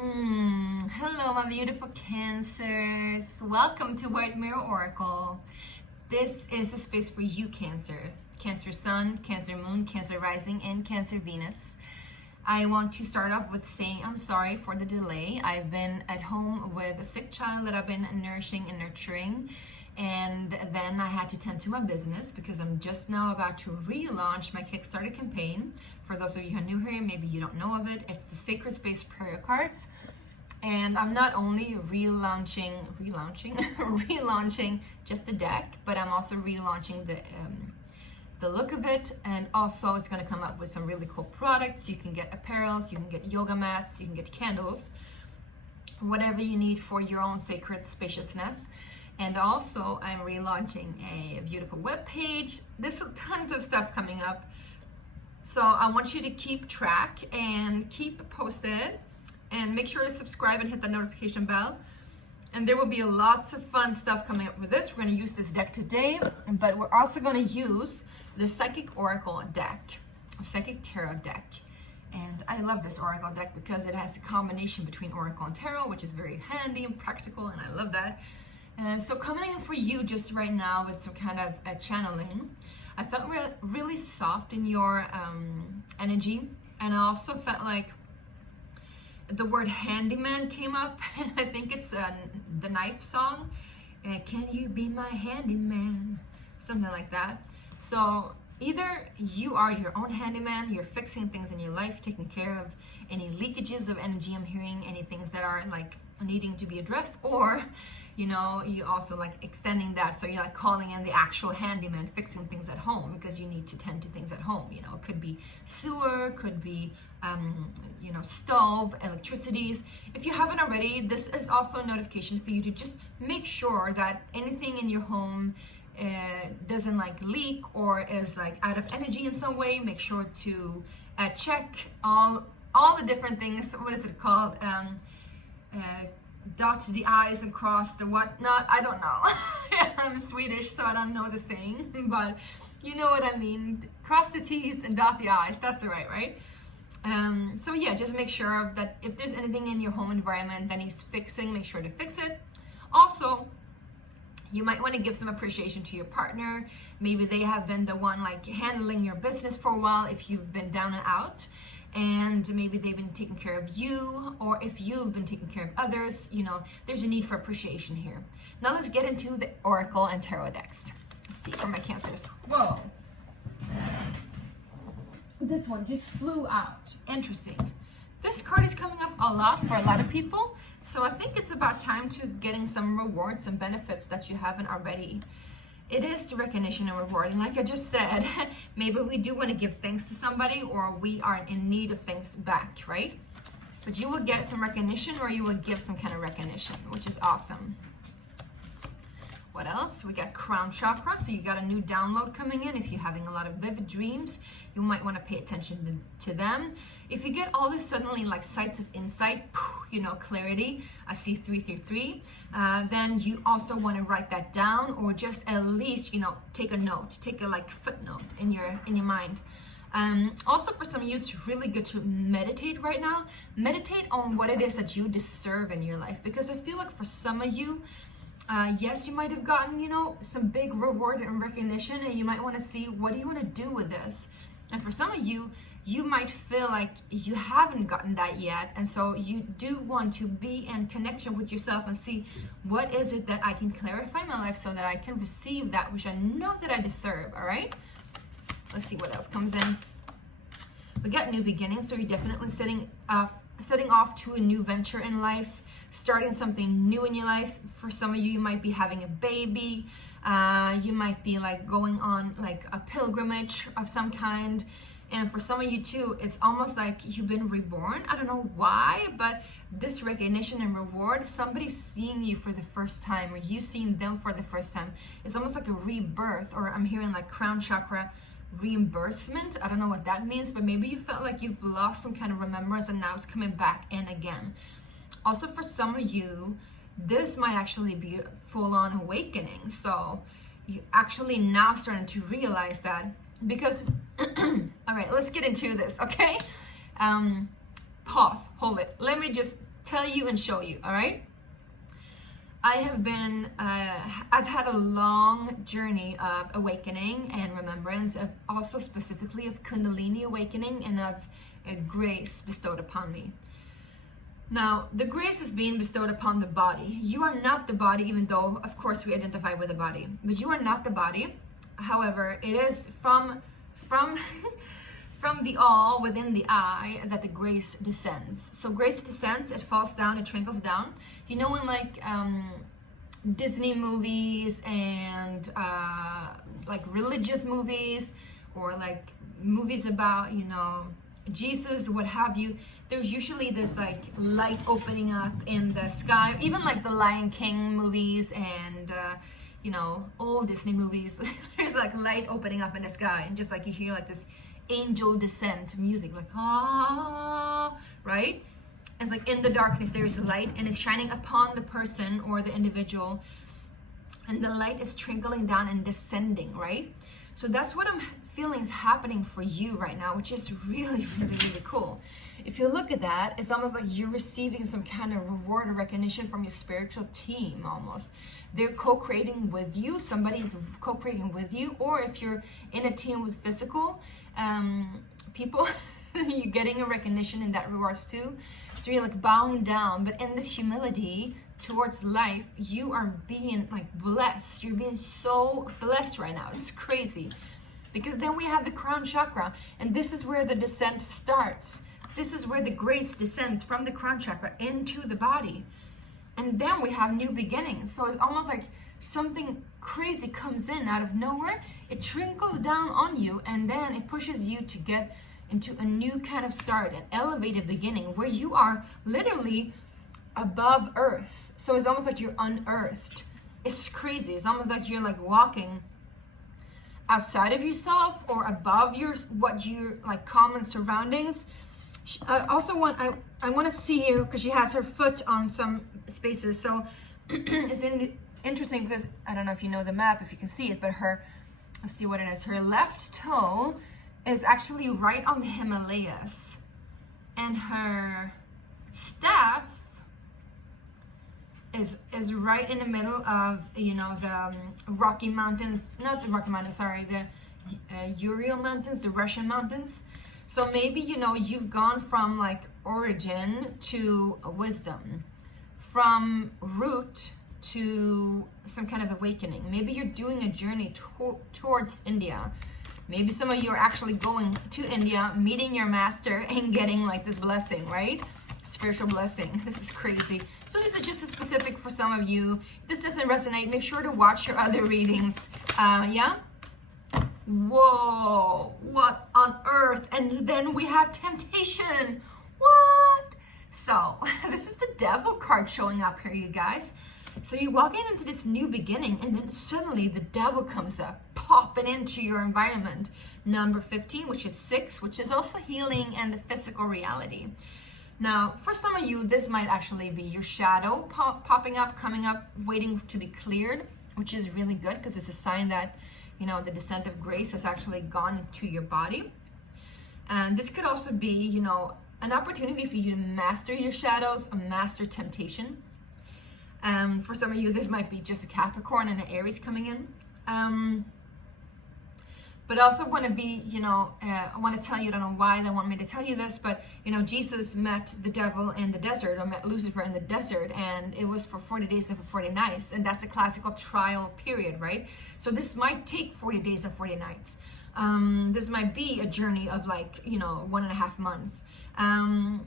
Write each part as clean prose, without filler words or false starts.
Hello, my beautiful Cancers. Welcome to White Mirror Oracle. This is a space for you, Cancer. Cancer Sun, Cancer Moon, Cancer Rising, and Cancer Venus. I want to start off with saying I'm sorry for the delay. I've been at home with a sick child that I've been nourishing and nurturing. And then I had to tend to my business because I'm just now about to relaunch my Kickstarter campaign. For those of you who are new here, maybe you don't know of it. It's the Sacred Space Prayer Cards. And I'm not only relaunching just the deck, but I'm also relaunching the look of it. And also it's going to come up with some really cool products. You can get apparels, you can get yoga mats, you can get candles, whatever you need for your own sacred spaciousness. And also I'm relaunching a beautiful web page. There's tons of stuff coming up. So I want you to keep track and keep posted and make sure to subscribe and hit the notification bell. And there will be lots of fun stuff coming up with this. We're going to use this deck today, but we're also going to use the Psychic Oracle deck, Psychic Tarot deck. And I love this Oracle deck because it has a combination between Oracle and Tarot, which is very handy and practical, and I love that. So coming in for you just right now with some kind of channeling, I felt really soft in your energy, and I also felt like the word handyman came up, and I think it's the Knife song. Can you be my handyman? Something like that. So either you are your own handyman, you're fixing things in your life, taking care of any leakages of energy I'm hearing, any things that are like needing to be addressed, or you also like extending that, so you're like calling in the actual handyman, fixing things at home because you need to tend to things at home. It could be sewer, could be stove, electricities. If you haven't already, this is also a notification for you to just make sure that anything in your home doesn't like leak or is like out of energy in some way. Make sure to check all the different things. What is it called? Dot the I's and cross the whatnot. I don't know. I'm Swedish, so I don't know the saying, but you know what I mean. Cross the T's and dot the I's. That's right? So yeah, just make sure that if there's anything in your home environment that needs fixing, make sure to fix it. Also, you might want to give some appreciation to your partner. Maybe they have been the one like handling your business for a while if you've been down and out. And maybe they've been taking care of you, or if you've been taking care of others, there's a need for appreciation here. Now let's get into the Oracle and Tarot decks. Let's see for my Cancers. Whoa. This one just flew out. Interesting. This card is coming up a lot for a lot of people. So I think it's about time to getting some rewards and benefits that you haven't already. It is the recognition and reward. And like I just said, maybe we do want to give thanks to somebody, or we are in need of things back, right? But you will get some recognition, or you will give some kind of recognition, which is awesome. What else? We got crown chakra, so you got a new download coming in. If you're having a lot of vivid dreams, you might want to pay attention to them. If you get all this suddenly like sights of insight, clarity, I see 333, then you also want to write that down, or just at least, take a note, take a like footnote in your mind. Also for some of you, it's really good to meditate right now. Meditate on what it is that you deserve in your life, because I feel like for some of you, yes, you might have gotten, some big reward and recognition, and you might want to see, what do you want to do with this? And for some of you, you might feel like you haven't gotten that yet. And so you do want to be in connection with yourself and see, what is it that I can clarify in my life so that I can receive that which I know that I deserve, all right? Let's see what else comes in. We got new beginnings, so you're definitely setting off to a new venture in life, starting something new in your life. For some of you, you might be having a baby. You might be like going on like a pilgrimage of some kind. And for some of you too, it's almost like you've been reborn. I don't know why, but this recognition and reward, somebody's seeing you for the first time, or you seeing them for the first time. It's almost like a rebirth, or I'm hearing like crown chakra reimbursement. I don't know what that means, but maybe you felt like you've lost some kind of remembrance and now it's coming back in again. Also for some of you, this might actually be a full-on awakening. So you actually now starting to realize that, because all right, let's get into this, okay? Pause, hold it. Let me just tell you and show you, all right? I've had a long journey of awakening and remembrance, of also specifically of Kundalini awakening and of a grace bestowed upon me. Now, the grace is being bestowed upon the body. You are not the body, even though, of course, we identify with the body. But you are not the body. However, it is from the all within the I that the grace descends. So grace descends, it falls down, it trickles down. You know, in like Disney movies and like religious movies, or like movies about, you know, Jesus, what have you, there's usually this like light opening up in the sky. Even like the Lion King movies and you know, old Disney movies, there's like light opening up in the sky, and just like you hear like this angel descent music, like ah, right? It's like in the darkness there is a light, and it's shining upon the person or the individual, and the light is trickling down and descending, right? So that's what I'm feeling is happening for you right now, which is really, really, really cool. If you look at that, it's almost like you're receiving some kind of reward or recognition from your spiritual team almost. They're co-creating with you, somebody's co-creating with you, or if you're in a team with physical people, you're getting a recognition in that regards too. So you're like bowing down, but in this humility towards life, you are being like blessed. You're being so blessed right now. It's crazy. Because then we have the crown chakra, and this is where the descent starts. This is where the grace descends from the crown chakra into the body. And then we have new beginnings. So it's almost like something crazy comes in out of nowhere. It trickles down on you, and then it pushes you to get into a new kind of start, an elevated beginning where you are literally above earth. So it's almost like you're unearthed. It's crazy. It's almost like you're like walking outside of yourself or above your like common surroundings. I want to see you because she has her foot on some spaces. So it's interesting because I don't know if you know the map, if you can see it, but let's see what it is. Her left toe is actually right on the Himalayas, and her staff is right in the middle of, you know, the Rocky Mountains, not the Rocky Mountains, sorry, the Ural Mountains, the Russian mountains. So maybe, you know, you've gone from like origin to wisdom, from root to some kind of awakening. Maybe you're doing a journey towards India. Maybe some of you are actually going to India, meeting your master and getting like this blessing, right? Spiritual blessing. This is crazy. So this is just a specific for some of you. If this doesn't resonate, make sure to watch your other readings. Yeah? Whoa, what on earth? And then we have temptation. What? So this is the devil card showing up here, you guys. So you're walking into this new beginning, and then suddenly the devil comes up, popping into your environment. Number 15, which is 6, which is also healing and the physical reality. Now, for some of you, this might actually be your shadow popping up, coming up, waiting to be cleared, which is really good because it's a sign that, you know, the descent of grace has actually gone into your body. And this could also be, you know, an opportunity for you to master your shadows, or master temptation. For some of you, this might be just a Capricorn and an Aries coming in. But I also want to be, you know, I want to tell you, I don't know why they want me to tell you this, but, you know, Jesus met the devil in the desert, or met Lucifer in the desert, and it was for 40 days and for 40 nights. And that's the classical trial period, right? So this might take 40 days and 40 nights. This might be a journey of like, you know, 1.5 months. And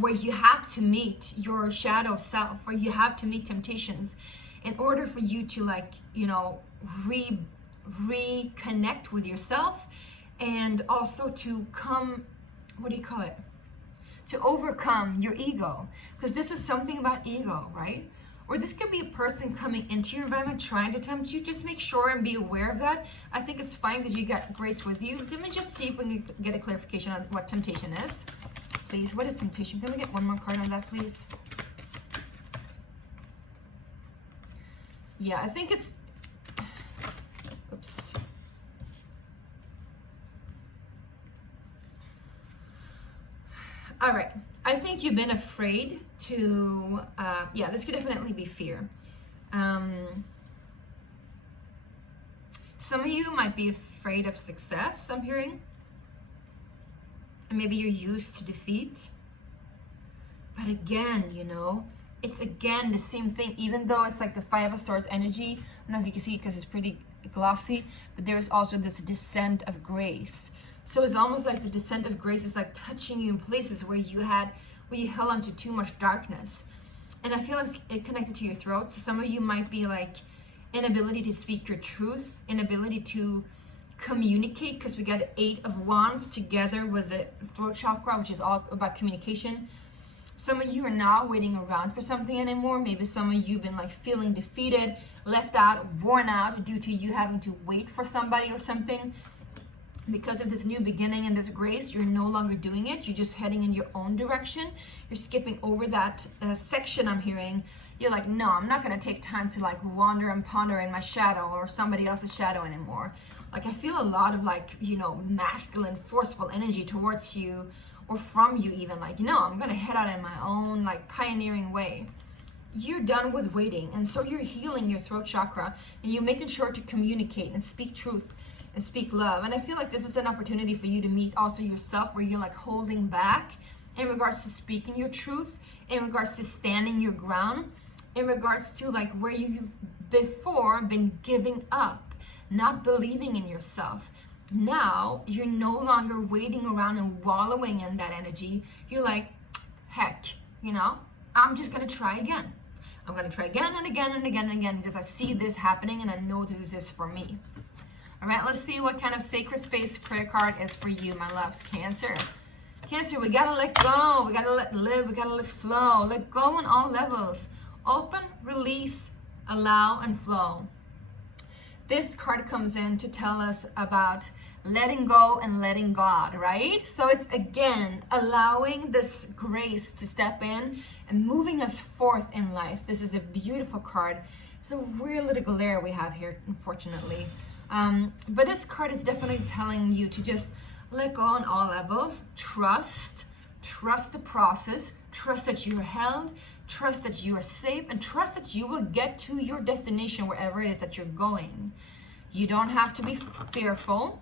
where you have to meet your shadow self, where you have to meet temptations in order for you to, like, you know, reconnect with yourself, and also to come, what do you call it? To overcome your ego. Because this is something about ego, right? Or this could be a person coming into your environment trying to tempt you. Just make sure and be aware of that. I think it's fine because you got grace with you. Let me just see if we can get a clarification on what temptation is. Please, what is temptation? Can we get one more card on that, please? Yeah, I think it's, oops. All right, I think you've been afraid to, yeah, this could definitely be fear. Some of you might be afraid of success, I'm hearing. And maybe you're used to defeat. But again, you know, it's again the same thing, even though it's like the Five of Swords energy. I don't know if you can see it because it's pretty glossy, but there is also this descent of grace. So it's almost like the descent of grace is like touching you in places where you held onto too much darkness. And I feel like it connected to your throat. So some of you might be like inability to speak your truth, inability to communicate, because we got 8 of Wands together with the throat chakra, which is all about communication. Some of you are not waiting around for something anymore. Maybe some of you have been like feeling defeated, left out, worn out due to you having to wait for somebody or something. Because of this new beginning and this grace, you're no longer doing it. You're just heading in your own direction. You're skipping over that section I'm hearing. You're like, no, I'm not going to take time to like wander and ponder in my shadow or somebody else's shadow anymore. Like I feel a lot of like, you know, masculine, forceful energy towards you or from you even. Like, no, I'm going to head out in my own like pioneering way. You're done with waiting. And so you're healing your throat chakra and you're making sure to communicate and speak truth and speak love. And I feel like this is an opportunity for you to meet also yourself, where you're like holding back in regards to speaking your truth, in regards to standing your ground, in regards to like where you've before been giving up, not believing in yourself. Now you're no longer waiting around and wallowing in that energy. You're like, heck, you know, I'm just gonna try again. I'm gonna try again and again and again and again, because I see this happening and I know this is for me. All right, let's see what kind of sacred space prayer card is for you, my loves. Cancer. Cancer, we gotta let go. We gotta let live. We gotta let flow. Let go on all levels. Open, release, allow, and flow. This card comes in to tell us about letting go and letting God, right? So it's again allowing this grace to step in and moving us forth in life. This is a beautiful card. It's a weird little glare we have here, unfortunately. But this card is definitely telling you to just let go on all levels. Trust the process, trust that you're held, trust that you are safe, and trust that you will get to your destination wherever it is that you're going. You don't have to be fearful.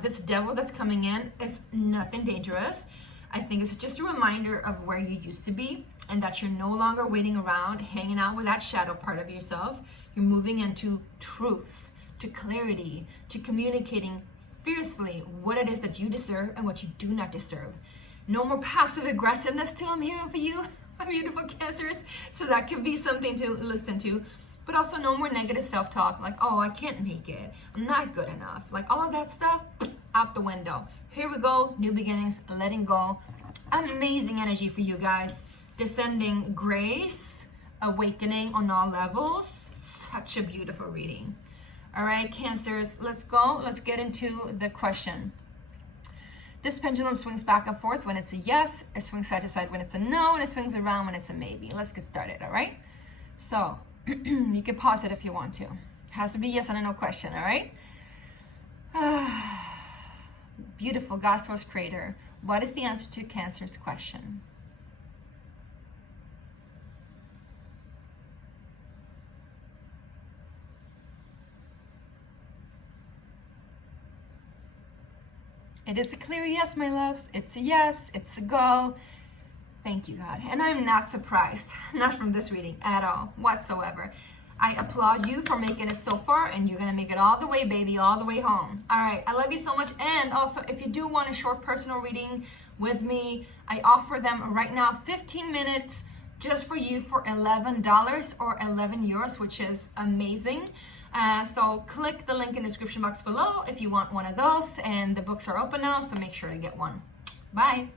This devil that's coming in is nothing dangerous. I think it's just a reminder of where you used to be and that you're no longer waiting around, hanging out with that shadow part of yourself. You're moving into truth, to clarity, to communicating fiercely what it is that you deserve and what you do not deserve. No more passive aggressiveness too, I'm hearing for you, my beautiful Cancers. So that could be something to listen to. But also no more negative self-talk, like, oh, I can't make it, I'm not good enough. Like all of that stuff, out the window. Here we go, new beginnings, letting go. Amazing energy for you guys. Descending grace, awakening on all levels. Such a beautiful reading. All right, Cancers, let's go. Let's get into the question. This pendulum swings back and forth when it's a yes, it swings side to side when it's a no, and it swings around when it's a maybe. Let's get started, all right? So, you can pause it if you want to. It has to be yes and a no question, all right? Beautiful God, Source Creator. What is the answer to Cancer's question? It is a clear yes, my loves. It's a yes. It's a go. Thank you, God. And I'm not surprised, not from this reading at all, whatsoever. I applaud you for making it so far, and you're going to make it all the way, baby, all the way home. All right, I love you so much. And also, if you do want a short personal reading with me, I offer them right now, 15 minutes just for you for $11 or 11 euros, which is amazing. So click the link in the description box below if you want one of those, and the books are open now, so make sure to get one. Bye.